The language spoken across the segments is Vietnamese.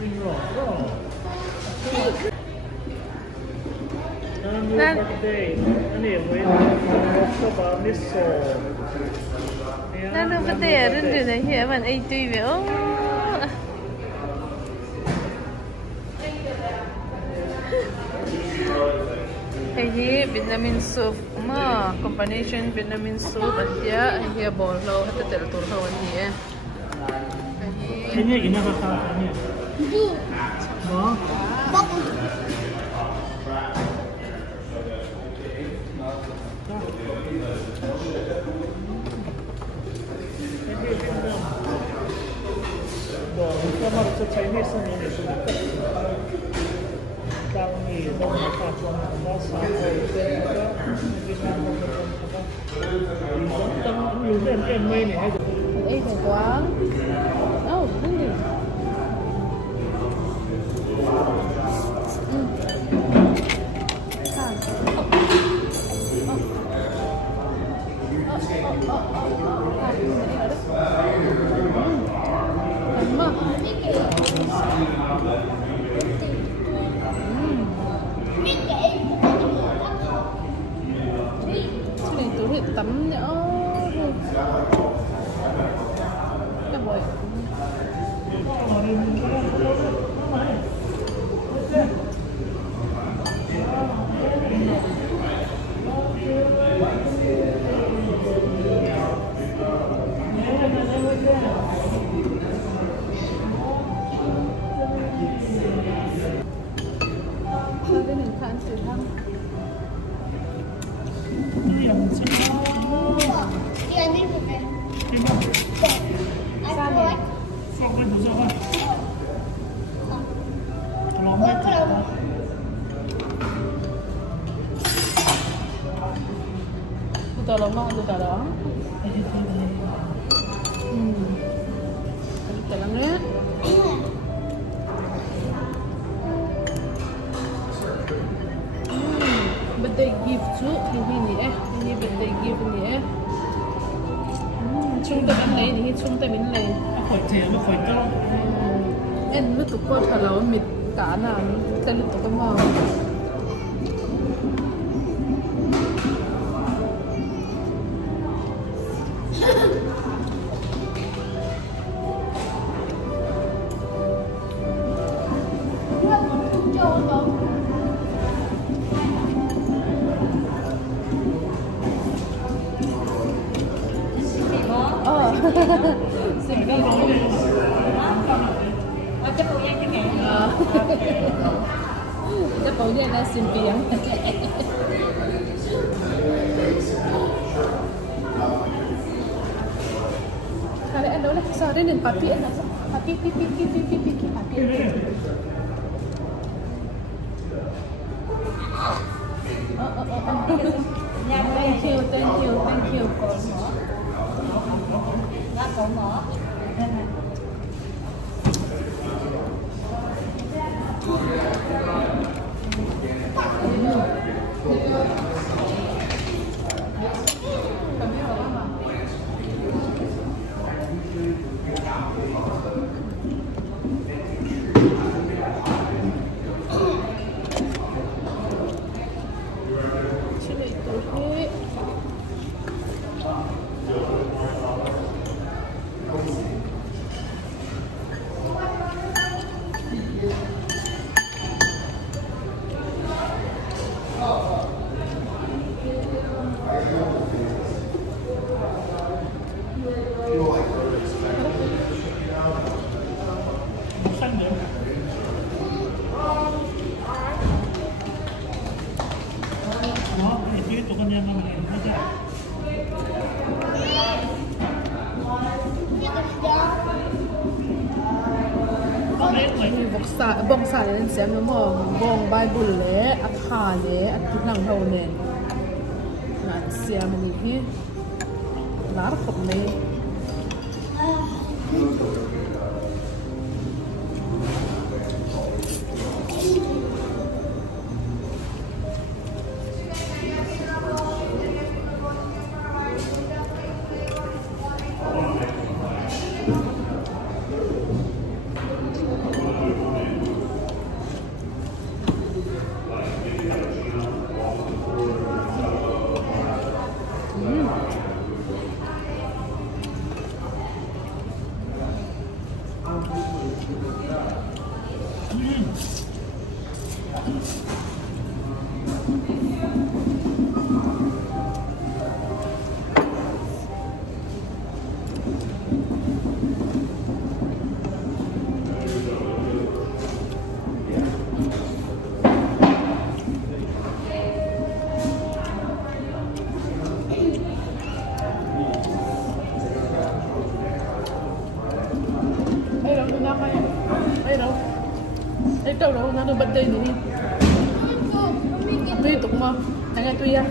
Mình rõ rõ. Happy birthday. Ani mới có bao nhiêu số? Happy birthday. Đừng này hiện mình ai tùy vậy. Hey, vitamin soup ma combination vitamin soup aja hey bol lo hata telur hawan ni Ini gini apa ini? Mau? Kita harus Chinese ini sudah. Kalau ni dong makan apa sampai berapa? Tentang lumen em ni hay được. Ê thằng quán. Đâu, cái gì? Tắm nữa cái bồi cái này khăn sự thăm tolong mau tu tolong. Tolong ni. Birthday gift tu ini ini birthday gift ni chung tay anh lấy thì chung tay mình lấy. Khỏi chè nó khỏi to. Em lúc tụi cô thở lâu mệt cả nào tay lúc tụi con mò. Chấp bộ gian cho mẹ. Chấp bộ gian là xin tiếng. Kali ăn đâu là sao đây nên papi ăn sao? Papi. Thank you. Cậu mở. bong sa nên xem nó mong bong Bible lẽ ắt hà lẽ ắt chút năng hậu nè mà xem mình đi lá nó khổng này Ê, đâu đâu, nó bật đây nữa. Đi tục mà. Này nghe tôi ra.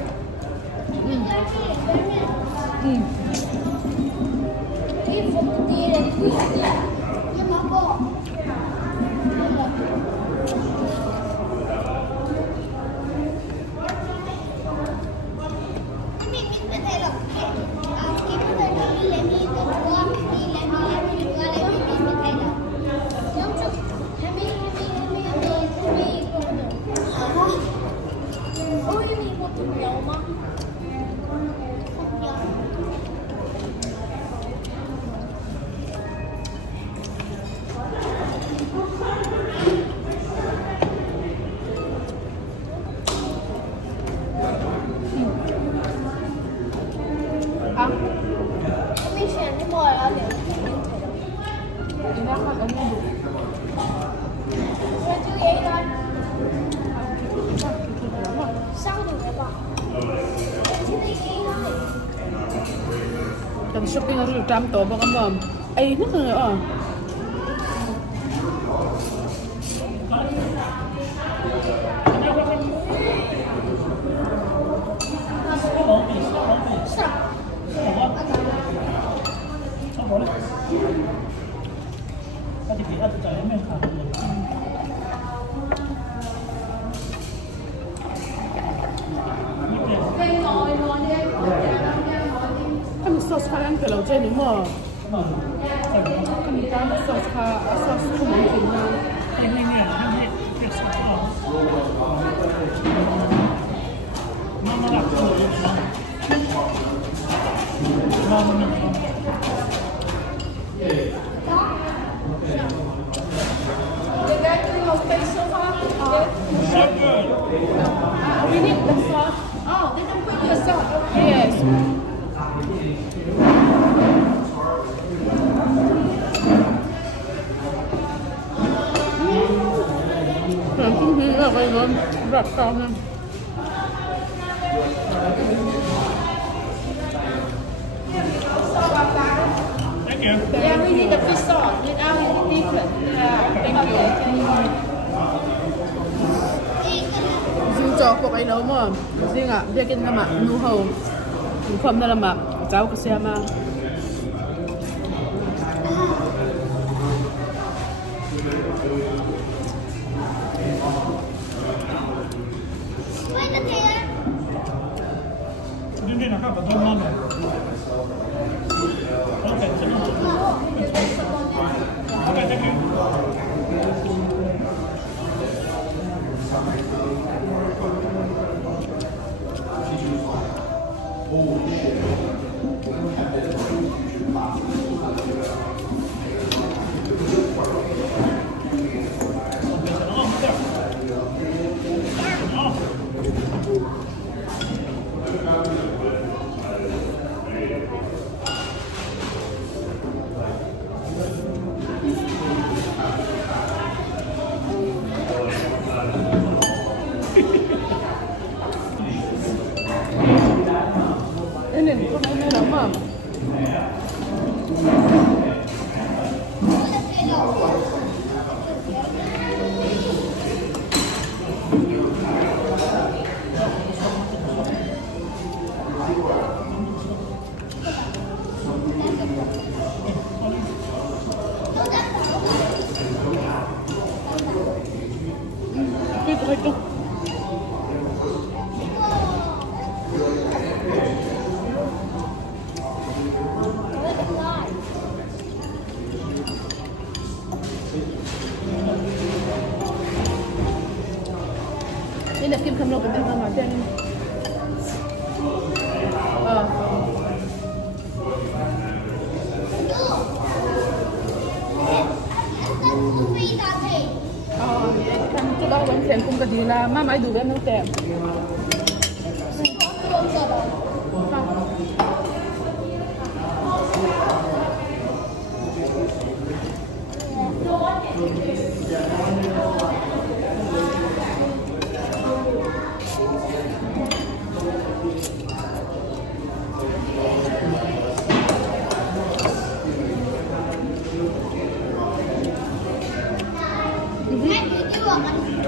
Dan shopping harus jam tu, bukan bom. Ini kan ya. sauce kalian kalau jadi mah, kan sauce tu mungkin lah. Ini We need the sauce. Oh, they don't put the sauce. Yes. Rất ngon, rất ngon. Thank you. Yeah, we need the fish sauce. Without it, it's different. Thank you. Riêng cho cô ấy nấu mà riêng ạ, biết cái mà nu hầu, không đó là mà cháu cái xe mà. Ini nak apa? Dua mana? Okay, thank you. Ini kau main nama. Itu. Ini nak kim kamera penting nama dia ni. Kan coba orang sen pun ke dia, mama itu kan nanti.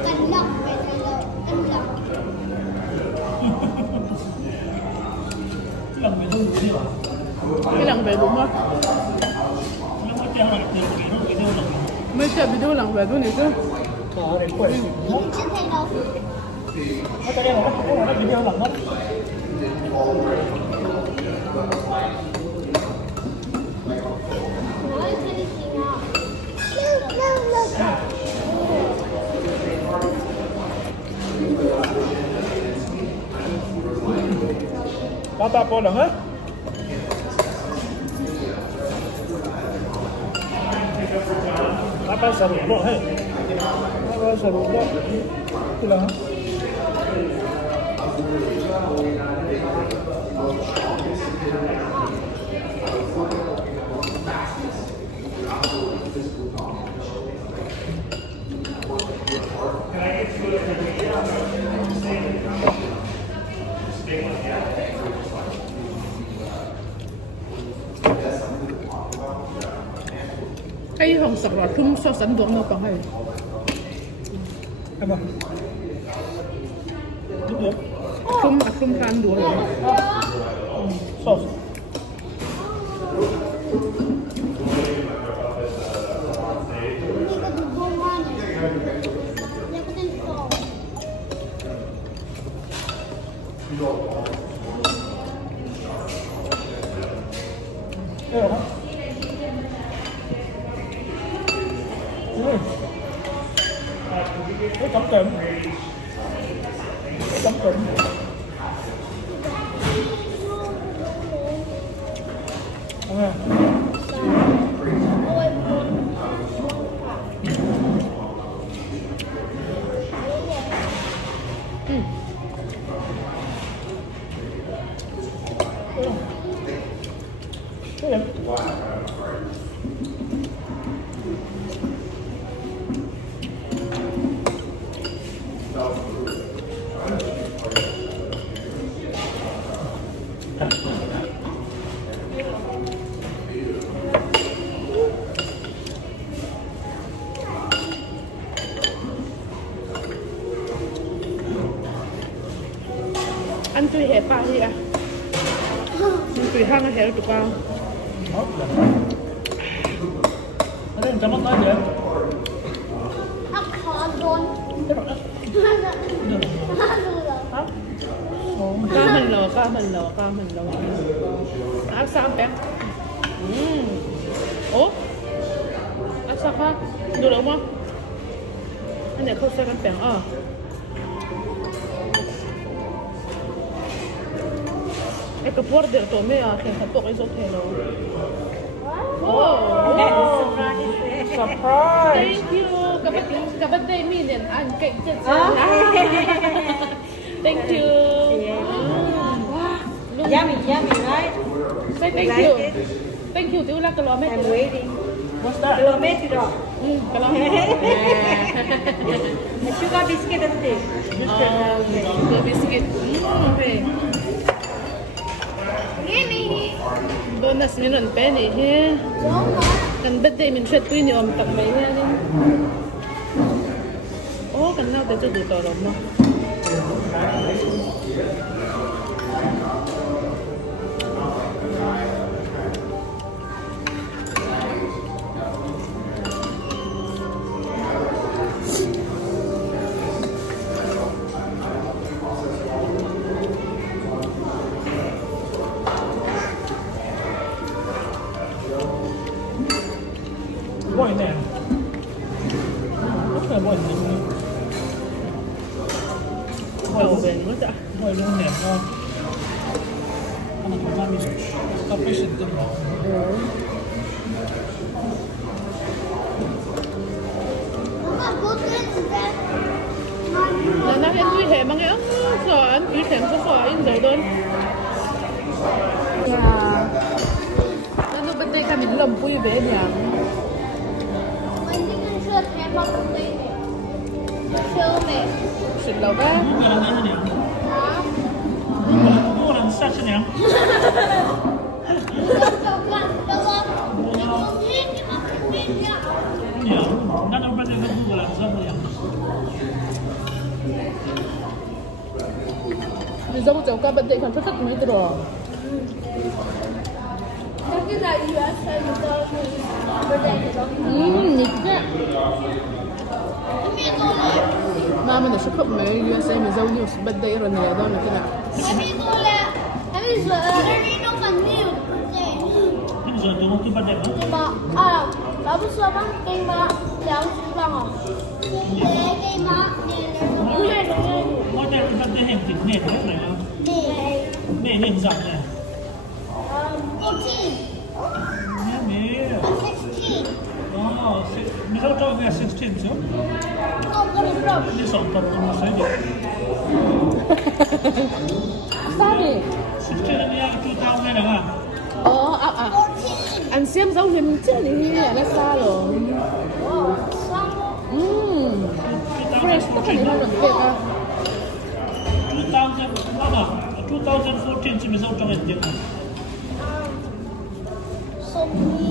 cần lọc về thời lượng cần lọc. Lần về không đủ nhiều. Cái lần về đúng không? Nó mới treo là tiền cái nó video lần. Mới chơi video lần về luôn này chứ. Có để quẩy. Mình chưa thấy đâu. Nó cái này nó video lần đó. Nói cái gì nào? Có tapo lần á. Apa serupa hei? Apa serupa? Pulang. Cái hồng sập rồi thun so sánh được nó còn hay. Em ơi. Đúng rồi. Thun than được rồi. Sauce. Ini kebungan. Dia kena stop. Đây rồi. Cái cắm kềm. Cái cắm kềm. Okay. Ôi buồn. Cái gì? Anh tùy hẹp ba đi à? Anh tùy hang nó hẹp được bao? Ở đây chấm mắm nói gì vậy? Ác khó đốn. Cá mình lò. Ác sao bé? Ủa? Ác sao khác? Được đúng không? Anh này không sao con bèn à? Ito border to me akin sa to kay Zotelo. Oh! Surprise! Thank you! Kabatay million and cake just Thank you! Yummy, right? Say thank you! Thank you! Tiwala ka lo I'm waiting. What's that? Kilometer. A Sugar biscuit and tea. the biscuit. Okay. Bonus minun penny here. Kan birthday min chat pin yom tak mai nha đi. Ô kan nào để cho đủ tờ rồi mà. Bội nè. Rất là bội nè. Đầu về nữa chả. Bội luôn nè ngon. Ăn là thoải mái mình. Tao phải xịn cơm. Nah, yang duit hem mang yang soan, duit hem sesuai đâu đơn. Ya. Ano birthday kami belum punya banyak. Mình đi chưa thấy bao nhiêu đây nè. Chưa mẹ. Xin lỗi ba. Mua lần này nè. Mua lần sát chứ nè. Nhớ, nó đâu bao giờ nó mua lần sát nè. dâu cháu ca bận đệ còn rất mấy đồ. cái này USA mình cho bên đây thì có nhịp thế. Mà mình đã xuất khẩu mấy USA mình dâu nhiều bận đệ rồi này đó là cái nào? Em sợ em nó còn nhiều Bây giờ tôi không cứ bắt đẹp lắm. mà đó bây giờ bác cây mà léo bằng à cây mà Mỗi tay chúng ta sẽ hình chỉnh nền hết này không? Nền hình dọc này. 18 Nhớ mẹ. 16 mình sao cho về 16 chứ? không có được rồi Đi sòng tập tôi sẽ được. Sao đi? 16 là 2000 này à? Anh xem dâu hình chứ đi, là xa rồi. Fresh, tất cả những thứ làm việc à? 2014 thì mình sao cho hình chỉnh này?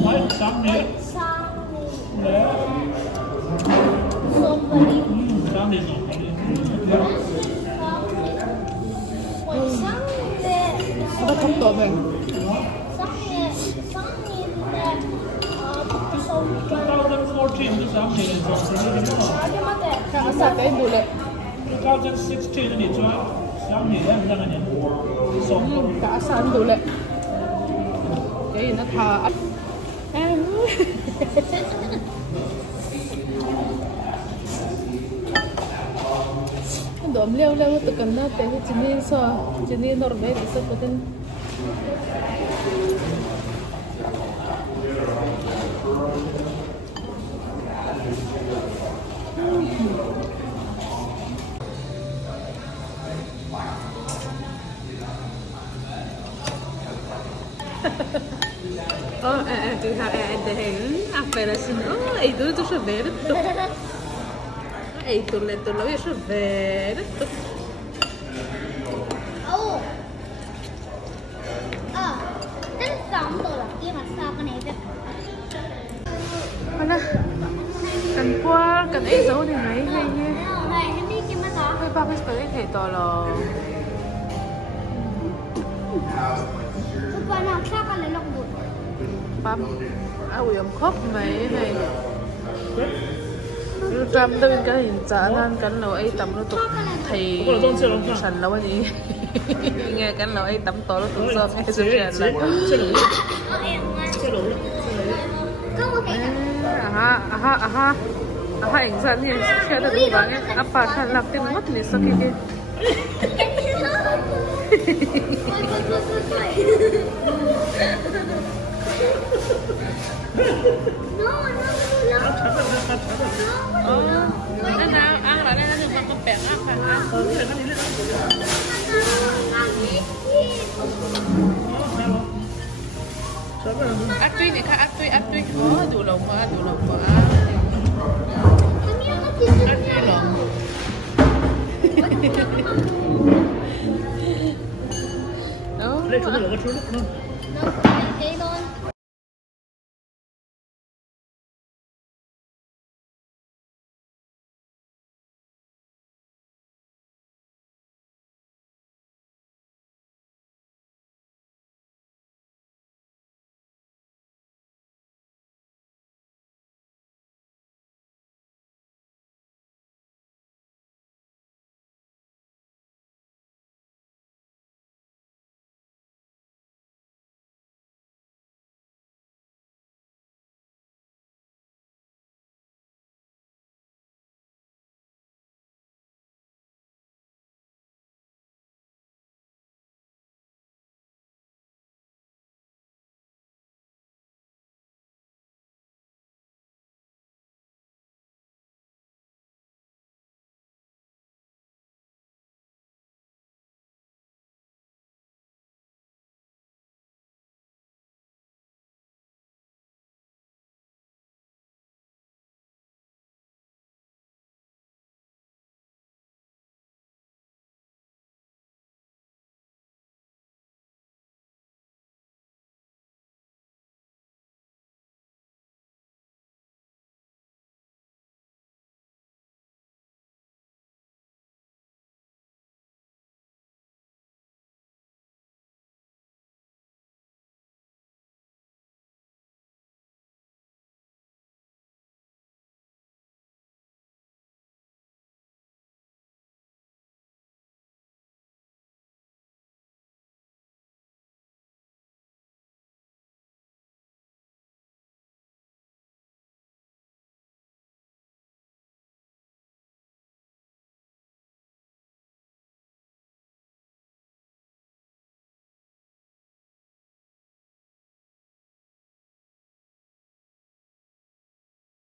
Mấy sáng này? Đấy. Sáng này rồi. Nó không tội mình. 2014 thì sáng này rồi. Khá xa cái bù lệ. 2016 thì cho sáng này em ra này. Sống. Cả xa bù lệ. Cái gì nó thà. Đốm leo leo tự cần na tế thì chỉ nên Norway thì sao có tên tu har det hele apparaten. Itu så väldigt. Itu lätt att lösa väldigt. Cái sống rồi là kia mà sao cái này Mana? Cần qua, cần ấy dấu thì mấy hay nhé. này em đi kia mà sao Thôi ba cái tới thể to là và nào sao cái này lọc bụi ba uyam khóc mấy này. Ram đâu cái hình trả nan cắn lẩu ấy tắm nó tục thì sẵn lẩu gì nghe cắn lẩu ấy tắm to nó tục sớm nghe sớm chuyện này. Hình dạng như cái đó đúng bạn ấy apa kan làm tim mất thì sao kia ăn là nên ăn con bẹt á ác tuy này khác ác tuy đủ lòng quá ác tuy lòng đó đây chúng ta có chút